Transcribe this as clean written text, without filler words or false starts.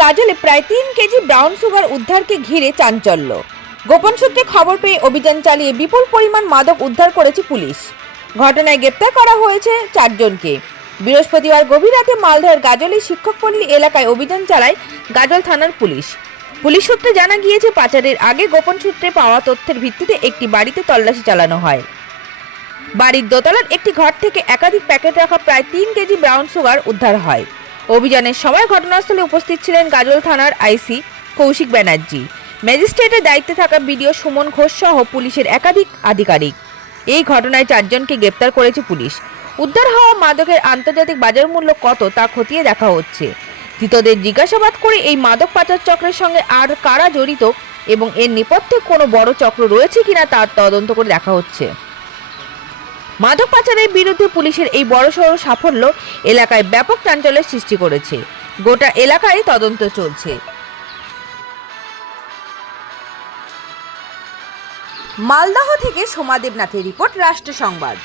গাজলে প্রায় 3 KG brown sugar উদ্ধারকে ঘিরে চাঞ্চল্য। গোপন সূত্রে খবর পেয়ে অভিযান চালিয়ে বিপুল পরিমাণ মাদক উদ্ধার করেছে পুলিশ। ঘটনায় গ্রেপ্তার করা হয়েছে 4 জনকে। বৃহস্পতিবার গভীর রাতে মালদহের গাজলের শিক্ষকপল্লী এলাকায় অভিযান চালায় গাজল থানার পুলিশ। পুলিশ সূত্রে জানা গিয়েছে, পাচারের আগে গোপন সূত্রে পাওয়া তথ্যের ভিত্তিতে একটি বাড়িতে তল্লাশি চালানো হয়। বাড়ির দোতলার একটি ঘর থেকে একাধিক প্যাকেট রাখা প্রায় 3 কেজি ব্রাউন সুগার উদ্ধার হয়। অভিযানের সময় ঘটনাস্থলে উপস্থিত ছিলেন গাজল থানার আইসি কৌশিক ব্যানার্জি, ম্যাজিস্ট্রেটের দায়িত্বে থাকা বিডিও সুমন ঘোষ সহ পুলিশের একাধিক আধিকারিক। এই ঘটনায় 4 জনকে গ্রেপ্তার করেছে পুলিশ। উদ্ধার হওয়া মাদকের আন্তর্জাতিক বাজার মূল্য কত তা খতিয়ে দেখা হচ্ছে। ধৃতদের জিজ্ঞাসাবাদ করে এই মাদক পাচার চক্রের সঙ্গে আর কারা জড়িত এবং এর নেপথ্যে কোনো বড় চক্র রয়েছে কিনা তার তদন্ত করে দেখা হচ্ছে। মাদক পাচারের বিরুদ্ধে পুলিশের এই বড়সড় সাফল্য এলাকায় ব্যাপক চাঞ্চল্যের সৃষ্টি করেছে। গোটা এলাকায় তদন্ত চলছে। মালদহ থেকে সোমাদেব নাথের রিপোর্ট, রাষ্ট্র সংবাদ।